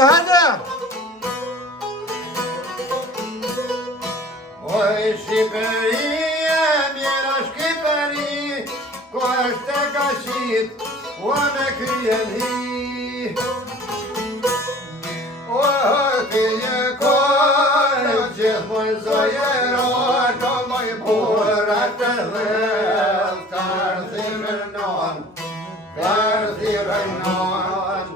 hajde! Oj, Shqipëria, mjera Shqipëri, ko është e ka qit, o me kryen hi. O, ti një kohë, gjithmoj zojeron, ko moj burat të dhëll, kardhirën non, kardhirën non.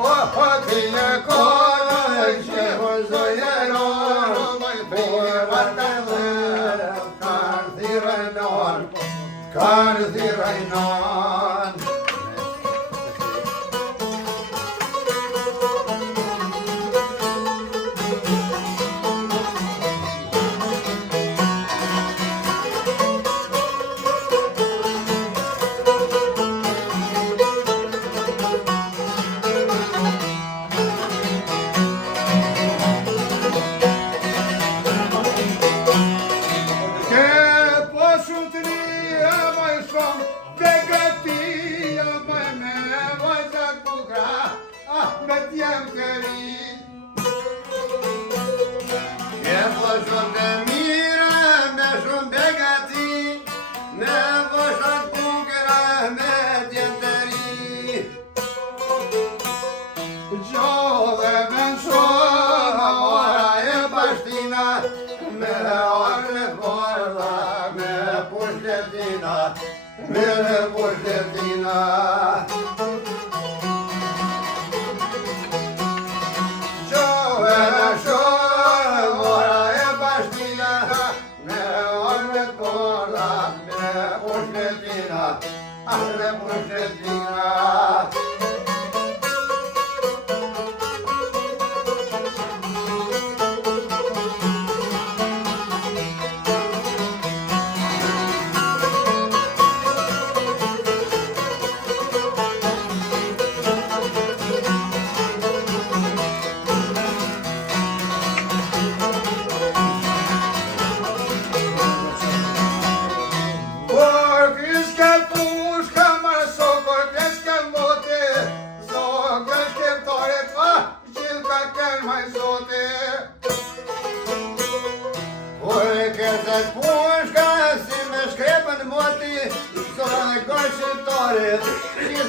O, ti një kohë, gjithmoj zojeron, burat të dhëll, kardhirën non, kardhirën non. Mene Bushletina. Shovena shovora e bashtina, me ormet borda, me Bushletina, me Bushletina.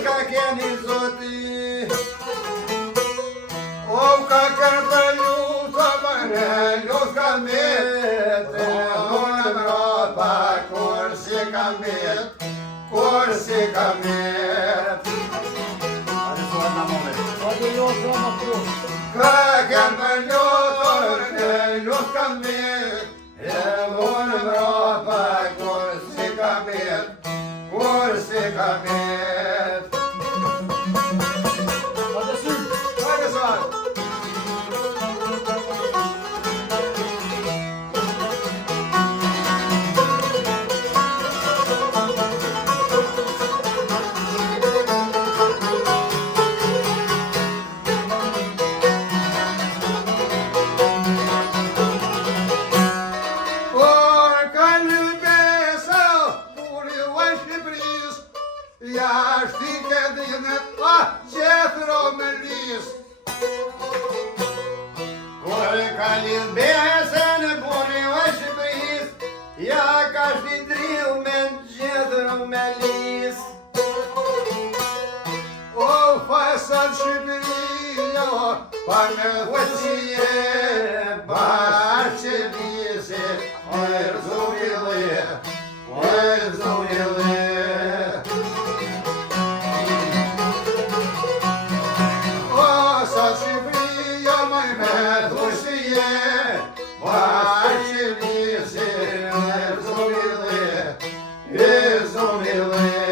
Shka keni zoti O ka kërë luta mëne Luka mete Unë mrapa Kur si ka met Kur si ka met Ka kërë luta Luka mete Unë mrapa Kur si ka met Kur si ka met Pa me vëqie, baqe vise, ojër zumile, ojër zumile. O, sa Shqipëria maj me vëqie, baqe vise, ojër zumile, ojër zumile.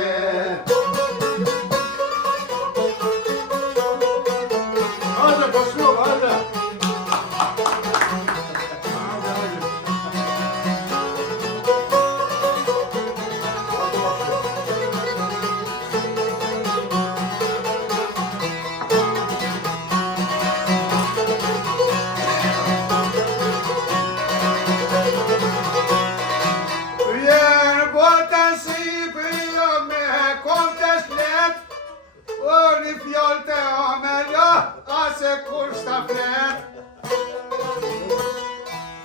se kur shta flet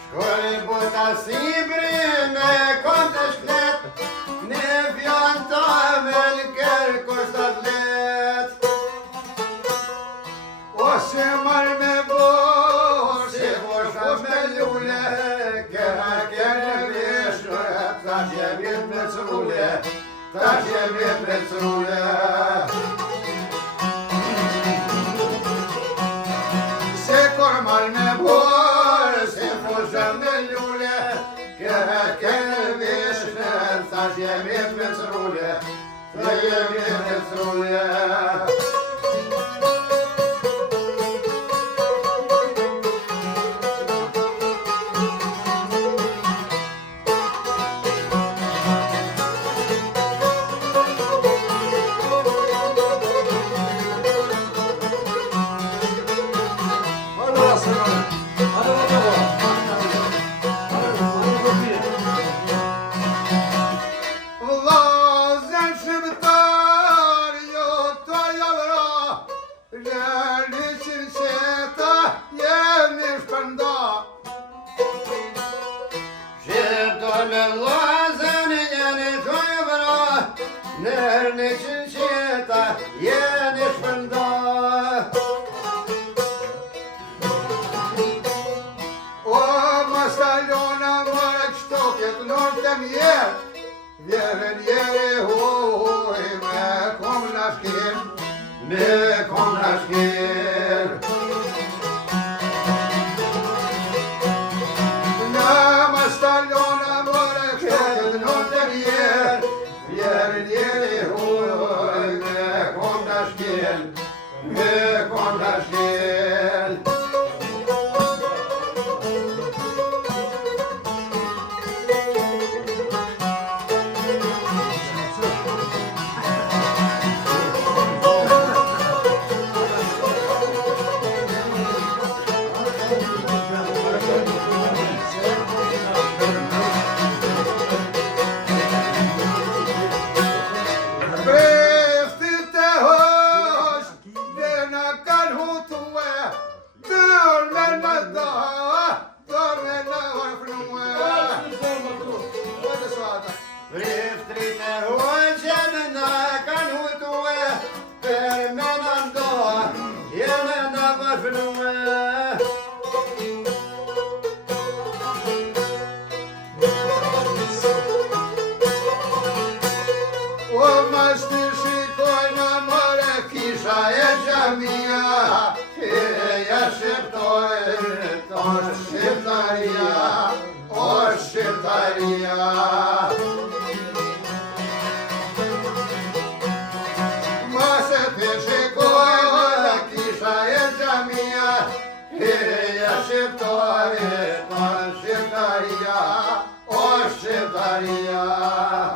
shkoj buta sibri me konte shklet ne vjan ta me l'ker kur shta flet ose mar me bosh si bosha me lule kera kere vishë ta që vjet me crule ta që vjet me crule Mal me bor, se fosha me lule, kere vishne, sa jemi me crule, sa jemi me crule. Nërni qënqeta jeni shpënda O mastalona mërë qëtoket nërë të mjerë Vjerën jeri hoj me kom nashkin Me kom nashkin Në mastalona mërë qëtoket nërë të mjerë Vjerën jeri hoj me kom nashkin Me kom nashkin Riftrit e hoj që me na kan hutue Per me na ndo jene na përfnue O mas të shikoj në mëre kisha e gjamia Eja shqiptoj o shqiptaria O shqiptaria Shqiptaria, o Shqiptaria